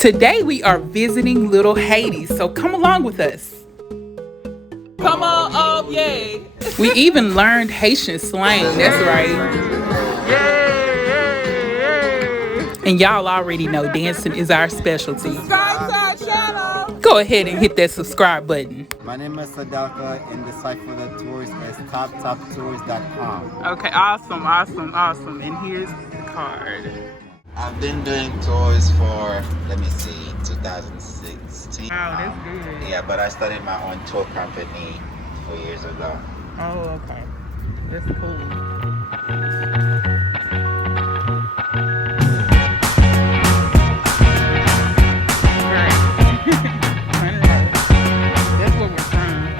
Today we are visiting Little Haiti, so come along with us. Come on up, yay! We even learned Haitian slang, that's right. And y'all already know dancing is our specialty. Subscribe to our channel! Go ahead and hit that subscribe button. My name is Sadaka, and the site for the tours is toptoptours.com. Okay, awesome. And here's the card. I've been doing tours for, let me see, 2016. Wow, that's good. Yeah, but I started my own tour company 4 years ago. Oh, okay. That's cool. That's where we're from.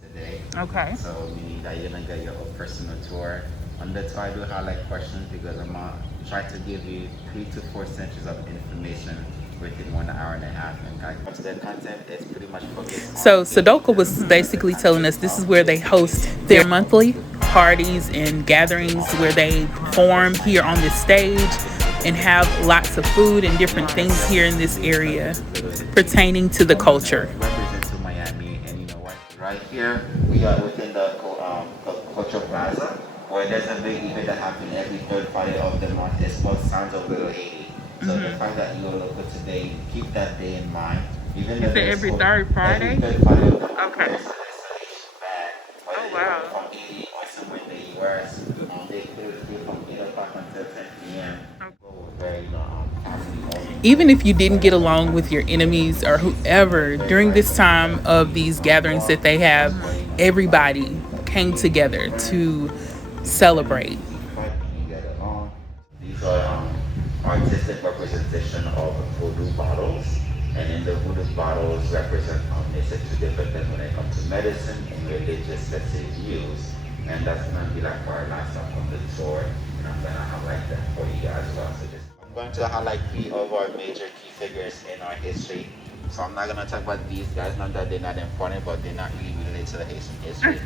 Today. Okay. So meaning that you're gonna get your own personal tour. On the tour I do highlight questions because I'm gonna try to give you 3 to 4 centuries of information within 1 hour and a half. And the content is pretty much focused. So Sudoka was basically telling us this is where they host their monthly parties and gatherings where they perform here on this stage and have lots of food and different things here in this area pertaining to the culture. Represents Miami, and you know what? Right here, we are within the Culture Plaza, where there's a big event that happens every third Friday of the month. It's called Sounds of Little Haiti. So the fact that you're local today, keep that day in mind. Even Is it every third Friday? Every third Friday of the month, Okay. there's an installation band. Oh, wow. From Haiti or somewhere in the US, they play from 8 o'clock until 10 p.m. Very, family-oriented. Even if you didn't get along with your enemies or whoever, during this time of these gatherings that they have, everybody came together to celebrate. These are artistic representation of voodoo bottles, and in the voodoo bottles represent they said 2 different things when it comes to medicine and religious, let's say, views. And that's gonna be like our last stop on the tour, and I'm gonna highlight that for you guys as well. So I'm going to highlight 3 of our major key figures in our history. So I'm not gonna talk about these guys, not that they're not important, but they're not really related to the Haitian history.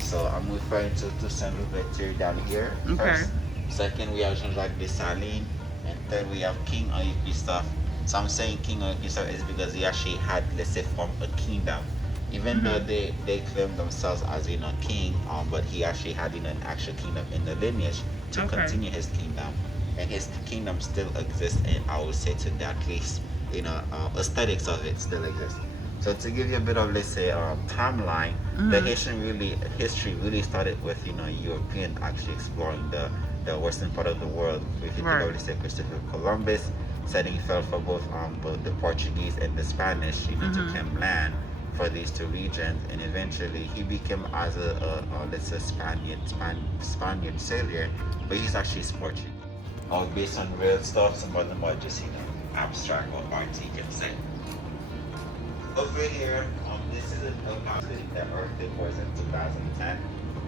So I'm referring to Toussaint Louverture down here first. Second, we have Jean-Jacques Dessalines, and third, we have King Henri Christophe. So I'm saying King Henri Christophe is because he actually had, let's say, formed a kingdom. Even though they claim themselves as king, but he actually had an actual kingdom in the lineage to continue his kingdom, and his kingdom still exists. And I would say to that case, aesthetics of it still exists. So to give you a bit of, let's say, timeline, the Haitian history really started with Europeans actually exploring the western part of the world. If you think of, let's say, Christopher Columbus, setting sail for both the Portuguese and the Spanish, to claim land for these 2 regions, and eventually he became as a let's say Spaniard sailor, but he's actually Portuguese. Based on real stuff, some of them are just abstract or art, you can say. Over here, this is a possibility that earthquake was in 2010,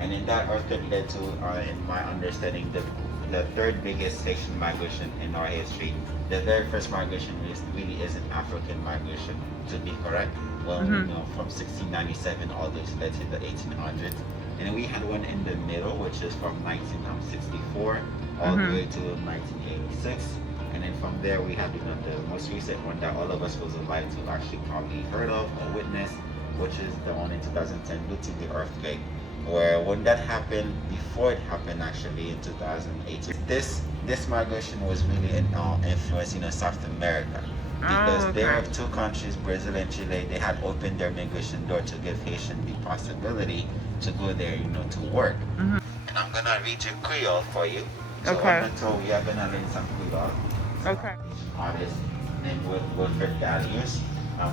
and in that earthquake led to, in my understanding, the 3rd biggest Haitian migration in our history. The very first migration really is an African migration, to be correct. Well, from 1697 all the way to the 1800s, and we had one in the middle, which is from 1964 all the way to 1986. And then from there we have the most recent one that all of us was alive to actually probably heard of or witnessed, which is the one in 2010 Haiti, the earthquake. Where when that happened, before it happened actually in 2018, this migration was really influencing South America. Because there are 2 countries, Brazil and Chile, they had opened their migration door to give Haitian the possibility to go there, to work. And I'm gonna read you Creole for you. So on the tour we are gonna learn some Creole. Artist named Wilfred Gallius.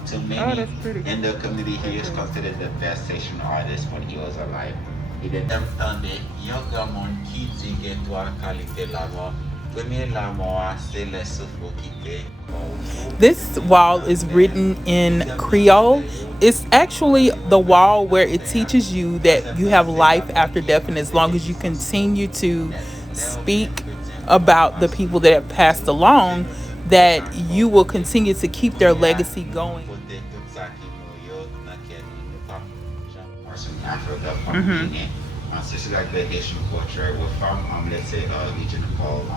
To many in the community, he is considered the best Haitian artist when he was alive. He did them Sunday. This wall is written in Creole. It's actually the wall where it teaches you that you have life after death, and as long as you continue to speak about the people that have passed along, that you will continue to keep their legacy going. Africa, from Guinea. So it's like the Haitian culture. We're from, let's say, a region called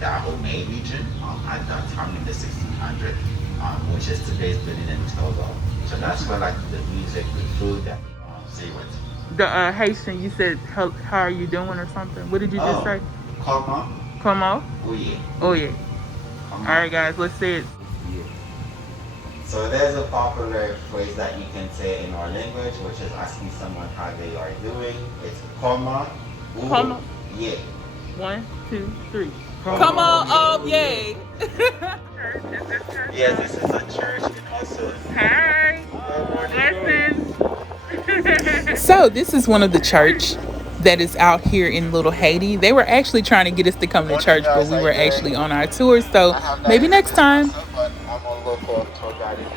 Dahomey region at that time in the 1600s, which is today's Benin and Togo. So that's where like the music, the food that say what? The Haitian, you said, how are you doing or something? What did you just Oh, say? comment? Come on. Oh yeah. Oh, yeah. All Comment? right, guys, let's say it. Yeah. So there's a popular phrase that you can say in our language, which is asking someone how they are doing. It's comment? Come on. Yeah. 1, 2, 3. Come on up, yay. Yes, this is a church and also. Hi. Blessings. So this is one of the church that is out here in Little Haiti. They were actually trying to get us to come to church, but we were actually on our tour. So maybe next time. But I'm a local tour guide in the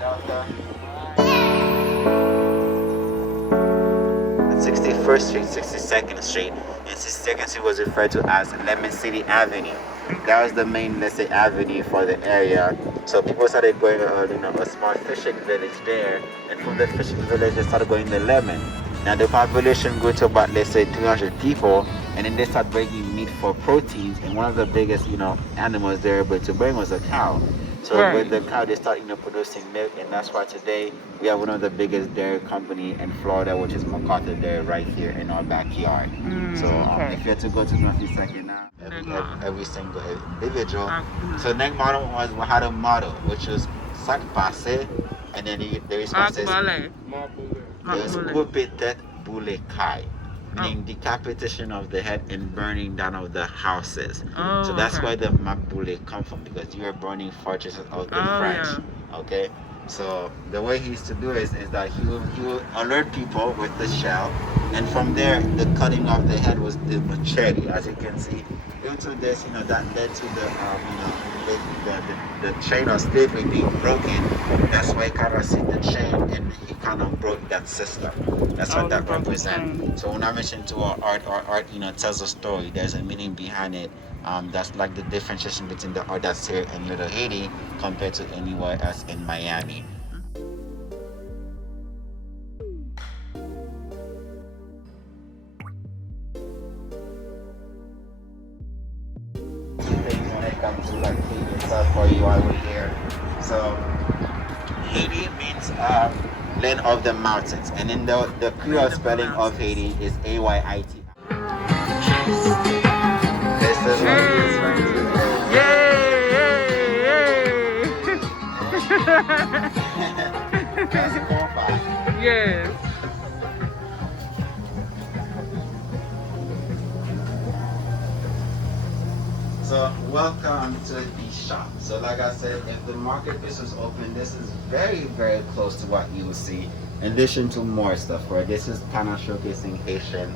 Delta. 61st Street, 62nd Street, and 62nd Street was referred to as Lemon City Avenue. That was the main, let's say, avenue for the area. So people started going, a small fishing village there, and from the fishing village they started going to Lemon. Now the population grew to about, let's say, 300 people, and then they started bringing meat for proteins, and one of the biggest, animals they were able to bring was a cow. So with the cow, they start, producing milk, and that's why today we have one of the biggest dairy company in Florida, which is MacArthur Dairy, right here in our backyard. If you had to go to Northeast Second now, every single individual. So next model had a motto, which was sac passe, and then the response is coupe tête boule kai, meaning decapitation of the head and burning down of the houses. So that's why the Mabule come from, because you are burning fortresses of the French. Okay, so the way he used to do is that he will alert people with the shell, and from there the cutting off the head was the machete, as you can see. Due to this, that led to the chain of slavery being broken. That's why you kind of see the chain, and he kind of broke that system. That's what that represents. So when I mentioned to our art, tells a story. There's a meaning behind it. That's like the differentiation between the art that's here in Little Haiti compared to anywhere else in Miami. When it comes to like Haiti stuff for you over here. So Haiti means land of the mountains, and then the Creole spelling of Haiti is Ayit. This is what it is right here. That's 4-5. Yes. So welcome to the shop. So like I said, if the marketplace is open, this is very, very close to what you will see. In addition to more stuff, where this is kind of showcasing Haitian,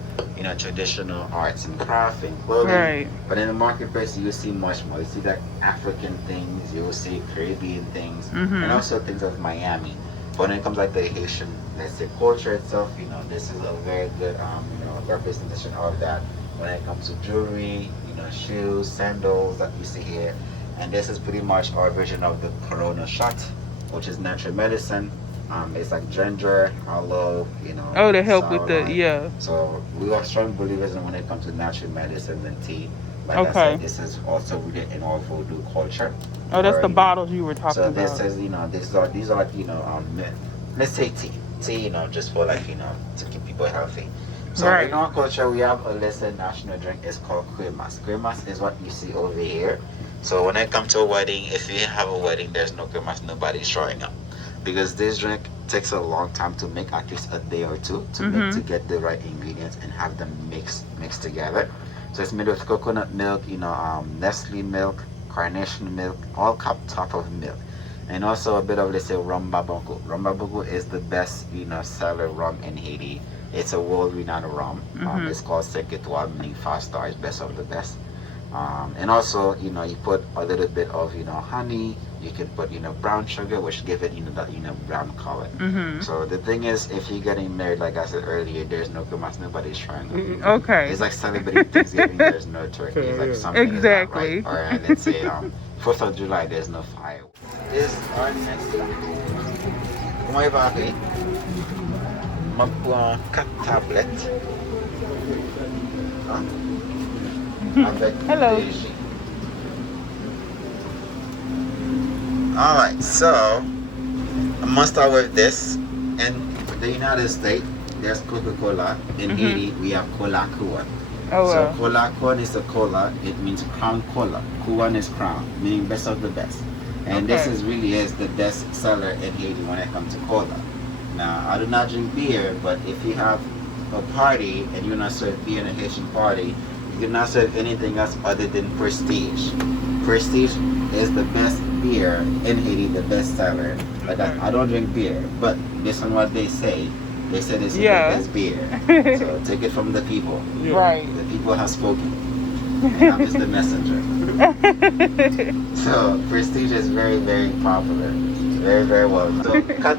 traditional arts and craft and clothing. Right. But in the marketplace, you will see much more. You see like African things, you will see Caribbean things, and also things of Miami. But when it comes like the Haitian, let's say culture itself, this is a very good, representation of that. When it comes to jewelry, shoes, sandals that you see here, and this is pretty much our version of the Corona shot, which is natural medicine. It's like ginger, aloe, to help with the So we are strong believers in when it comes to natural medicine and tea. Like I said, this is also rooted in our voodoo culture. That's the bottles you were talking about. So this is, these are like, let's say tea, just for like, to keep people healthy. So in our culture, we have a lesser national drink. It's called cremas. Cremas is what you see over here. So when it comes to a wedding, if you have a wedding, there's no cremas, nobody's showing up, because this drink takes a long time to make, at least a day or two to make, to get the right ingredients and have them mixed together. So it's made with coconut milk, Nestle milk, carnation milk, all top of milk, and also a bit of, let's say, rum babogo. Rum babogo is the best, seller rum in Haiti. It's a world-renowned rum. It's called 5 étoiles, meaning 5 stars, best of the best. And also, you put a little bit of, honey. You can put, brown sugar, which give it, that, brown color. So the thing is, if you're getting married, like I said earlier, there's no cremas, nobody's trying to. Okay. It's like celebrating Thanksgiving, there's no turkey. It's like something exactly. Is not right. Or let's say 4th of July, there's no fire. This is our next stop. Comment va aller? Je prends 4 tablettes avec Hello. des jus. All right, so I'm gonna start with this. In the United States, there's Coca-Cola. In Haiti, we have Cola Cuan. Oh So well. Cola Cuan is a cola. It means crown cola. Cuan is crown, meaning best of the best. And this Okay. is really is the best seller in Haiti when it comes to cola. Now, I do not drink beer, but if you have a party and you're not serve beer in a Haitian party, you cannot serve anything else other than Prestige. Prestige is the best beer in Haiti, the best seller. Like Okay. I don't drink beer, but based on what they say this is the Yeah. best beer. So take it from the people. Right. The people have spoken, and I'm just the messenger. So Prestige is very, very popular, very, very well. So huh?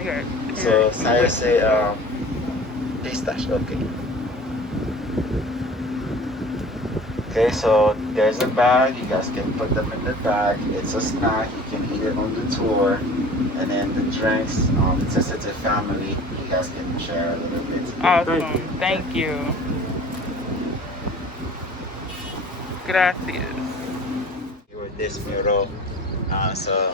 Okay. So Sarah say pistache. Okay. Okay, so there's a bag. You guys can put them in the bag. It's a snack. You can eat it on the tour. And then the drinks, since it's a family, you guys can share a little bit. Awesome. Thank you. Gracias. With this mural, so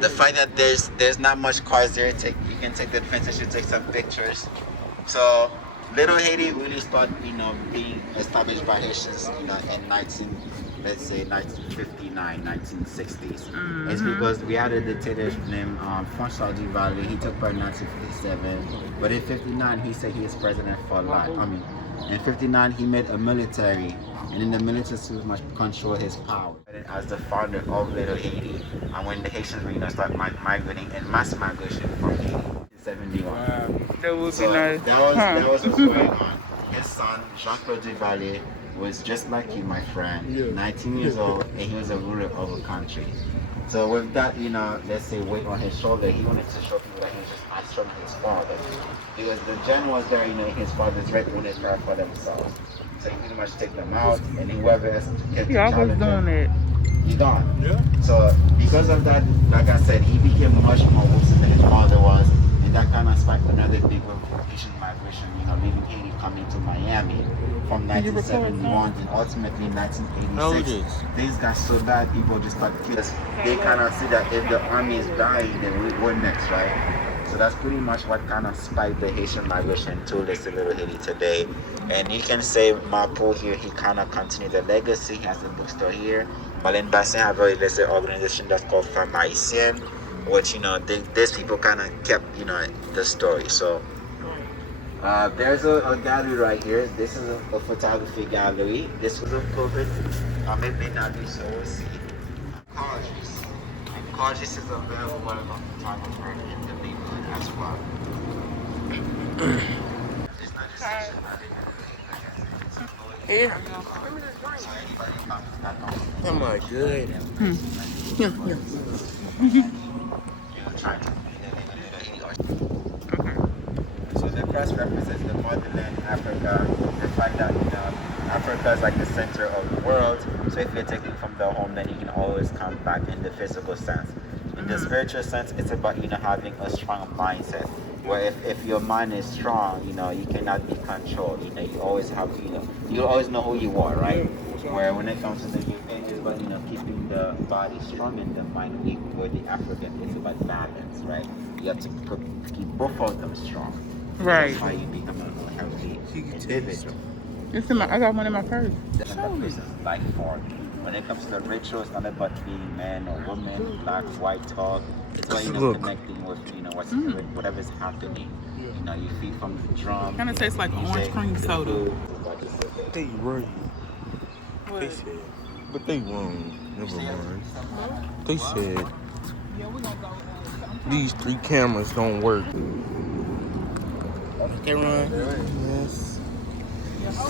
the fact that there's not much cars there, you can take the advantage to take some pictures. So Little Haiti really started, being established by Haitians, in let's say 1959, 1960s. It's because we had a dictator named François Duvalier. He took part in 1957, but in 59 he said he is president for life. I mean, in 59 he made a military, and in the military to much control his power. As the founder of Little Haiti, and when the Haitians were start migrating in mass migration from Haiti in 71. That would be So nice. that was what's going on. His son, Jean-Claude Duvalier, was just like you, my friend, 19 years old, and he was a ruler of a country. So with that, let's say weight on his shoulder, he wanted to show people that he was just as strong as his father. Because the generals there, his father's right wanted to try for themselves. So he pretty much take them out, and whoever else kept You always challenge doing him, it. he gone. So because of that, like I said, he became much more ruthless than his father was. And that kind of sparked another big Haitian migration, leaving Haiti, coming to Miami from 1971 and ultimately 1986. Things got so bad, people just started killing us. They kind of see that if the army is dying, then we're next, right? So that's pretty much what kind of spiked the Haitian migration to Little Haiti today. And you can say Mapu here, he kind of continued the legacy. He has a bookstore here. Balen Bassin have a organization that's called Femme Haitienne, which these people kind of kept the story. So there's a gallery right here. This is a photography gallery. This was of COVID. It may not be so. We'll see. Apologies. Apologies is available by a photographer in the neighborhood as well. It's not just Yeah. Am I good? trying to So the crest represents the motherland, Africa, the fact that Africa is like the center of the world. So if you're taking from the home, then you can always come back in the physical sense. In the spiritual sense, it's about having a strong mindset. Where if your mind is strong, you cannot be controlled. You always have you always know who you are, right? Where when it comes to the European, it's about keeping the body strong and the mind weak. Where the African, it's about balance, right? You have to keep both of them strong. Right. That's why you become a more healthy individual. I got one in my purse. That's the person's life form. When it comes to the ritual, it's not about being man or woman, black, white, tall. It's about connecting with whatever's happening. You feed from the drum. Kind of tastes like orange cream soda. They right. They said, but they wrong. Never mind. They said these 3 cameras don't work. They run. Yes.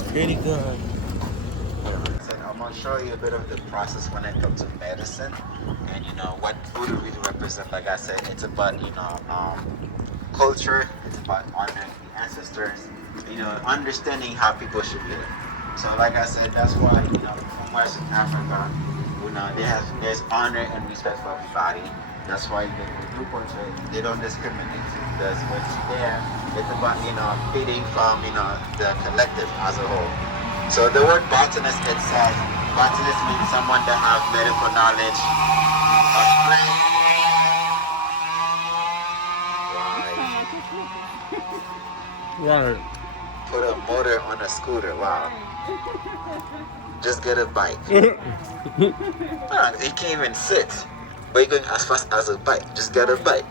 Pretty good. I'm gonna show you a bit of the process when it comes to medicine, and what food really represents. Like I said, it's about culture. It's about honoring the ancestors. Understanding how people should live. So, like I said, that's why from West Africa, there's honor and respect for everybody. That's why the group culture, they don't discriminate. Because what's there, it's about feeding from the collective as a whole. So the word botanist itself, botanist means someone that have medical knowledge of plants. Right. Put a motor on a scooter. Wow. Just get a bike. Man, you can't even sit. But you're going as fast as a bike. Just get a bike.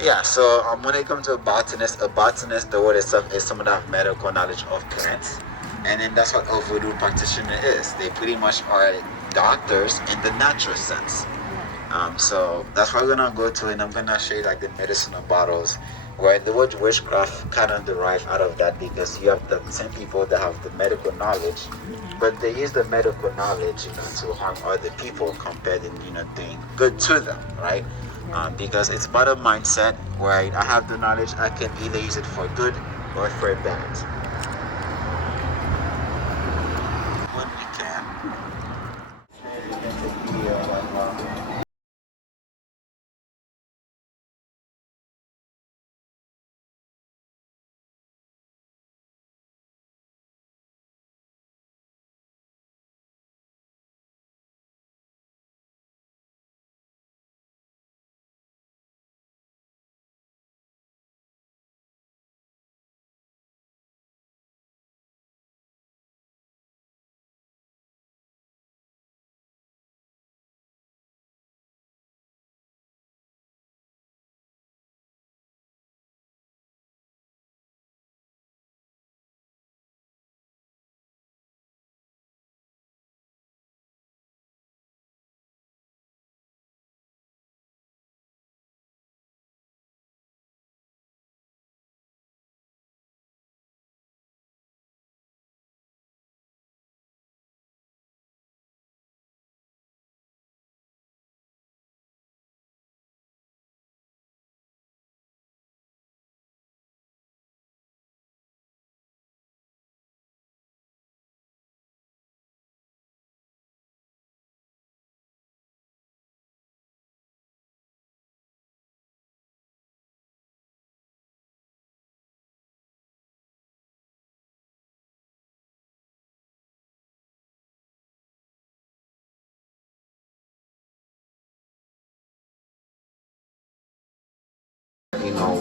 Yeah, so when it comes to a botanist, the word itself is someone that have medical knowledge of plants. And then that's what a voodoo practitioner is. They pretty much are doctors in the natural sense. So that's what we're gonna go to, and I'm gonna show you like the medicinal bottles, where the word witchcraft kind of derive out of that, because you have the same people that have the medical knowledge, but they use the medical knowledge, to harm other people compared to, doing good to them, right? Because it's about a mindset where I have the knowledge, I can either use it for good or for bad. When we can. You can take video like,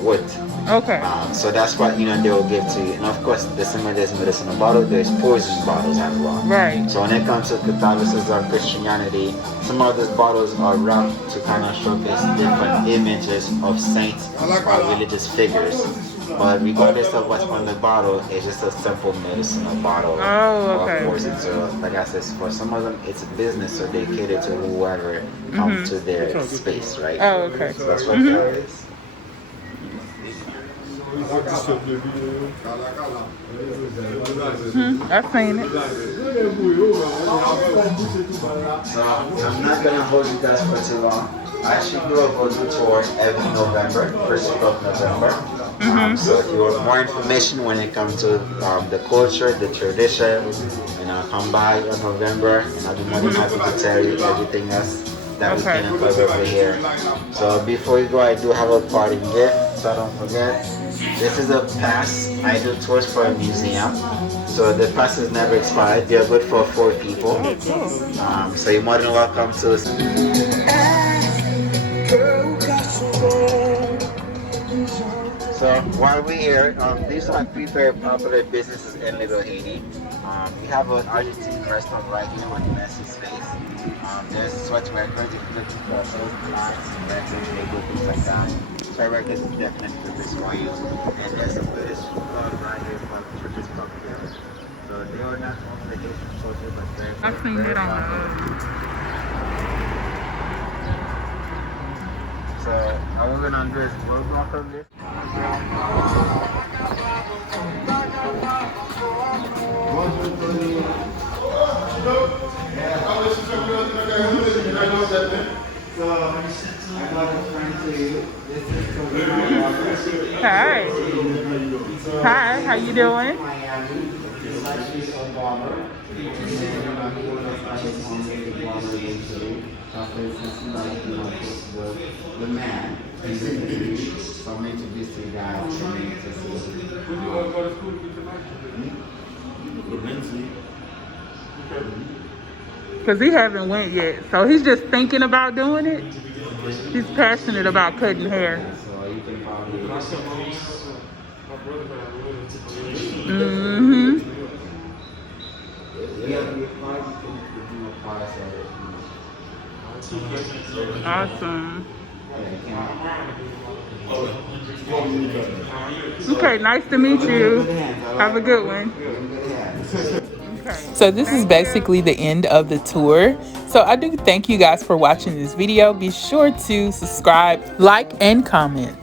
wood. Okay. So that's what they will give to you. And of course, the same there's medicinal bottle, there's poison bottles as well. Right. So when it comes to Catholicism, Christianity, some of those bottles are wrapped to kind of showcase different images of saints or religious figures. But regardless of what's on the bottle, it's just a simple medicinal bottle. Oh, okay. Of course, it's like I said, for some of them, it's a business, so they cater to whoever comes to their space, right? Oh, okay. So that's what that is. I've seen it. So I'm not gonna hold you guys for too long. I actually do a voodoo tour every November, first week of November. So if you want more information when it comes to the culture, the tradition, come by in November, and I'll be more than happy to tell you everything else that we can cover over here. So before you go, I do have a parting gift, so don't forget. This is a pass. I do tours for a museum. So the pass is never expired. They're good for 4 people. So you're more than welcome to. So while we're here, these are 3 very popular businesses in Little Haiti. We have an Argentine restaurant right here on Messy Space. There's Sweat Records if you're looking for old lines, records, label, things like that. Sweat Records is definitely the best for you. And there's a British club right here called Church's Pub here. So they are not on the Haitian culture, but very I've seen it on the. So what we're gonna do is we'll go from this. Hi. Hi, how you doing? The man, so I'm introducing you guys. Because he haven't went yet. So he's just thinking about doing it. He's passionate about cutting hair. Mm-hmm. Awesome. Okay, nice to meet you. Have a good one. So this is basically the end of the tour. So I do thank you guys for watching this video. Be sure to subscribe, like, and comment.